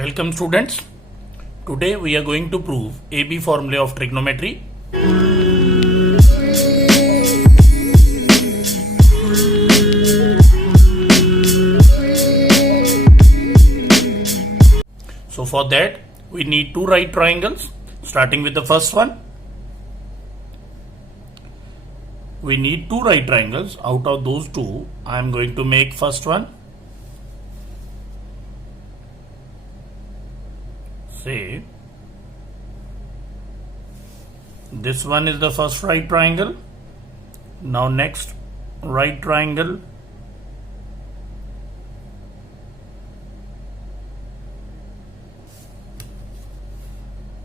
Welcome students. Today we are going to prove AB formula of trigonometry. So for that we need two right triangles, starting with the first one. We need two right triangles. Out of those two, I am going to make first one. Say this one is the first right triangle. Now next right triangle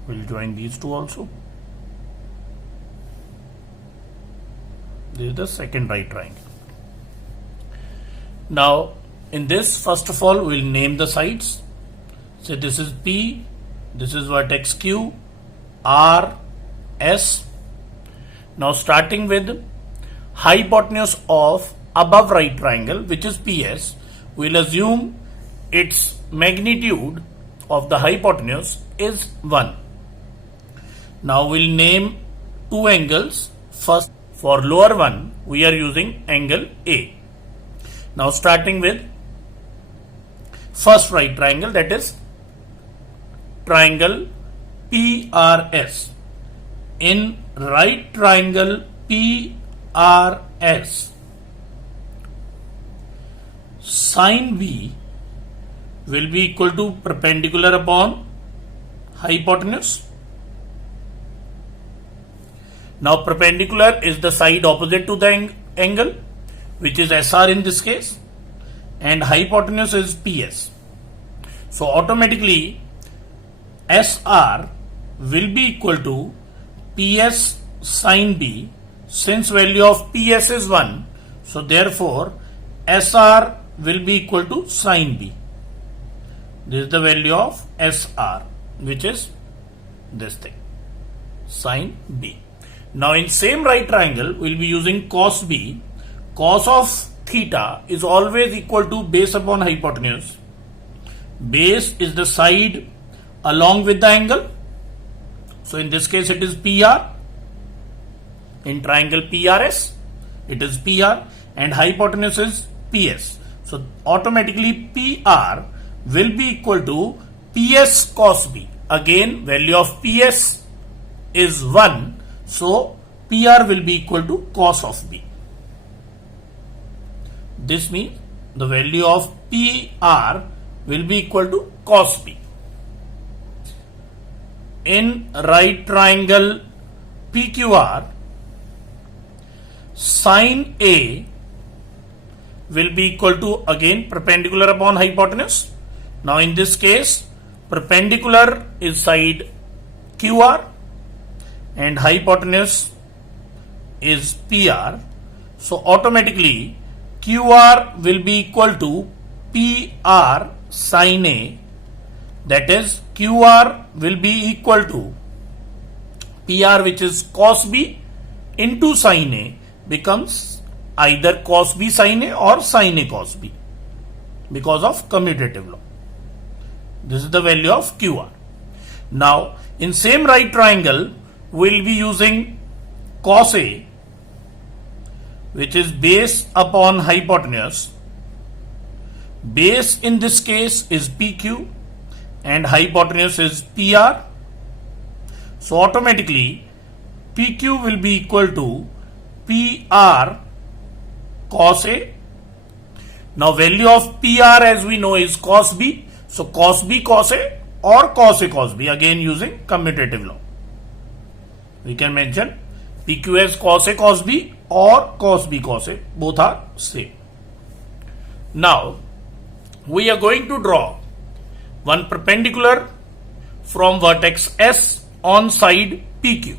we'll join these two also. This is the second right triangle. Now in this, first of all, we'll name the sides. So this is P, this is vertex Q, R, S. Now starting with hypotenuse of above right triangle, which is PS, we'll assume its magnitude of the hypotenuse is 1. Now we'll name two angles. First, for lower one, we are using angle A. Now starting with first right triangle, that is triangle PRS. In right triangle PRS, sine B will be equal to perpendicular upon hypotenuse. Now perpendicular is the side opposite to the angle, which is SR in this case, and hypotenuse is PS. So automatically SR will be equal to PS sine B. Since value of PS is 1, so therefore SR will be equal to sine B. This is the value of SR, which is this thing, sine B. Now in same right triangle, we'll be using cos B. Cos of theta is always equal to base upon hypotenuse. Base is the side along with the angle. So in this case it is PR. In triangle PRS, it is PR, and hypotenuse is PS. So automatically PR will be equal to PS cos B. Again, value of PS is 1. So PR will be equal to cos of B. This means the value of PR will be equal to cos B. In right triangle PQR, sine A will be equal to, again, perpendicular upon hypotenuse. Now in this case, perpendicular is side QR and hypotenuse is PR. So automatically QR will be equal to PR sine A. That is, QR will be equal to PR, which is cos B, into sine A, becomes either cos B sine A or sine A cos B because of commutative law. This is the value of QR. Now in same right triangle, we'll be using cos A, which is base upon hypotenuse. Base in this case is PQ and hypotenuse is PR. So automatically PQ will be equal to PR cos A. Now value of PR, as we know, is cos B. So cos B cos A or cos A cos B, again using commutative law. We can mention PQ as cos A cos B or cos B cos A. Both are same. Now we are going to draw one perpendicular from vertex S on side PQ.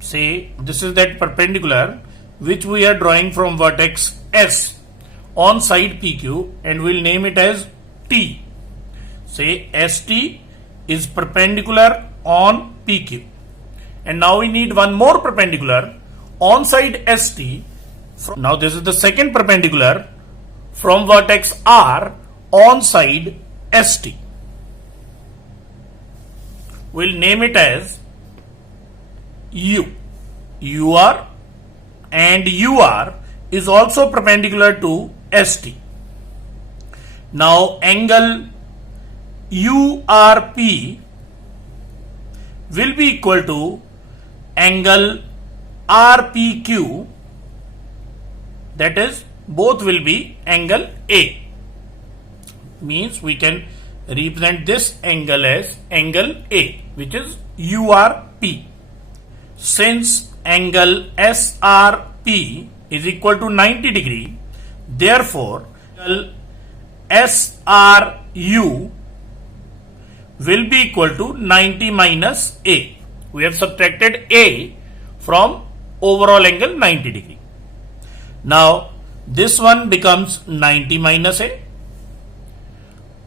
Say this is that perpendicular which we are drawing from vertex S on side PQ, and we'll name it as T. Say ST is perpendicular on PQ. And now we need one more perpendicular on side ST. Now this is the second perpendicular from vertex R on side ST. We'll name it as U. UR and UR is also perpendicular to ST. Now angle URP will be equal to angle RPQ, that is both will be angle A. Means we can represent this angle as angle A, which is URP. Since angle SRP is equal to 90 degree, therefore angle SRU will be equal to 90 minus A. We have subtracted A from overall angle 90 degree. Now this one becomes 90 minus A.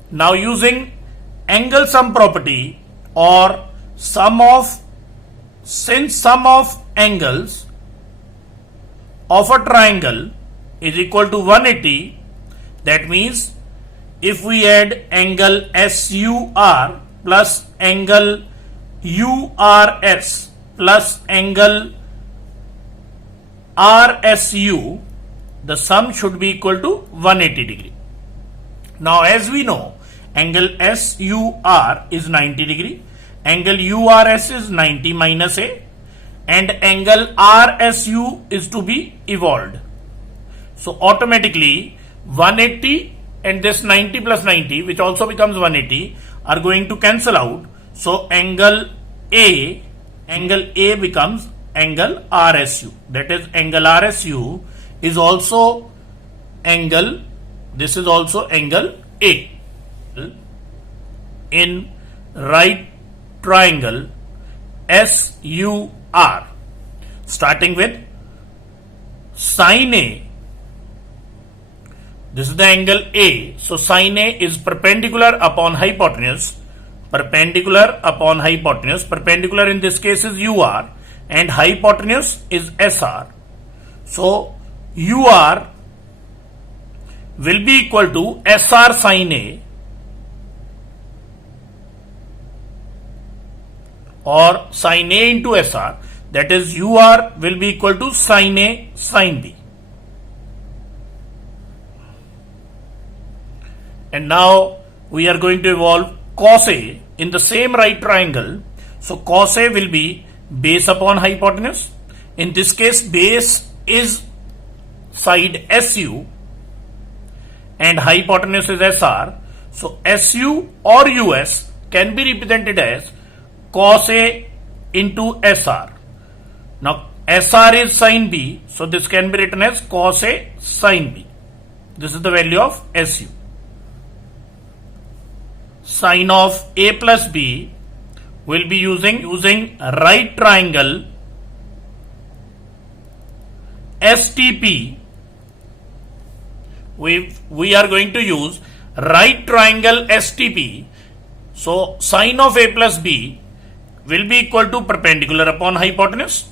Now using angle sum property, or since sum of angles of a triangle is equal to 180, that means if we add angle SUR plus angle URS plus angle RSU, the sum should be equal to 180 degree. Now as we know, angle SUR is 90 degree, angle URS is 90 minus A, and angle RSU is to be evolved. So automatically 180 and this 90 plus 90, which also becomes 180, are going to cancel out. So angle A becomes angle RSU. That is, angle RSU is also angle, this is also angle A. In right triangle SUR, starting with sin A, this is the angle A. So sin A is perpendicular upon hypotenuse. Perpendicular upon hypotenuse. Perpendicular in this case is UR and hypotenuse is SR. So UR will be equal to SR sin A, or sin A into SR, that is UR will be equal to sin A sin B. And now we are going to evolve cos A in the same right triangle. So cos A will be base upon hypotenuse. In this case, base is side SU and hypotenuse is SR. So SU or US can be represented as cos A into SR. Now SR is sin B, so this can be written as cos A sin B. This is the value of SU. Sin of A plus B will be using right triangle STP. We are going to use right triangle STP. So sin of A plus B will be equal to perpendicular upon hypotenuse.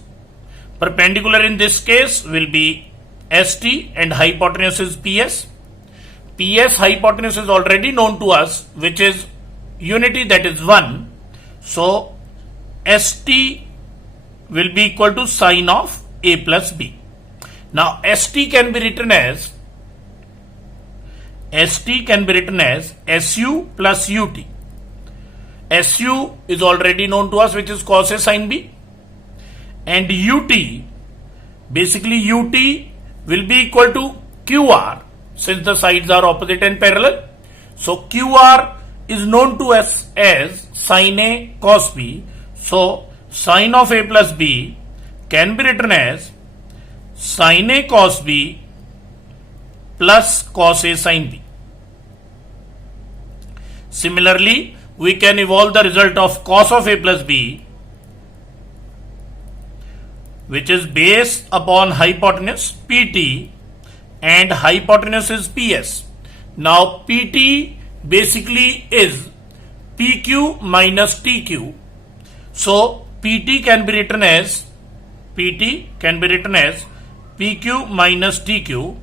Perpendicular in this case will be ST and hypotenuse is PS. PS hypotenuse is already known to us, which is unity, that is 1. So ST will be equal to sin of A plus B. Now ST can be written as SU plus UT. SU is already known to us, which is cos A sin B, and UT, basically UT will be equal to QR, since the sides are opposite and parallel. So QR is known to us as sin A cos B. So sin of A plus B can be written as sin A cos B plus cos A sin B. Similarly, we can evolve the result of cos of A plus B, which is base upon hypotenuse PT and hypotenuse is PS. Now PT basically is PQ minus TQ. So PT can be written as PQ minus TQ.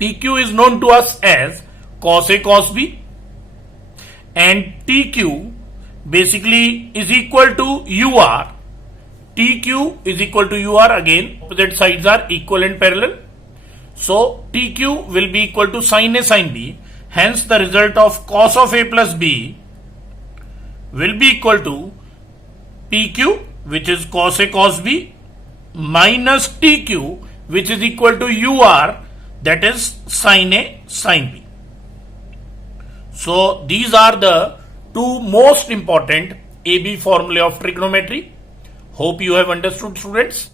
PQ is known to us as cos A cos B. and TQ basically is equal to UR. TQ is equal to UR, again opposite sides are equal and parallel. So TQ will be equal to sin A sin B. Hence the result of cos of A plus B will be equal to PQ, which is cos A cos B, minus TQ, which is equal to UR, that is sin A sin B. So these are the two most important AB formulae of trigonometry. Hope you have understood, students.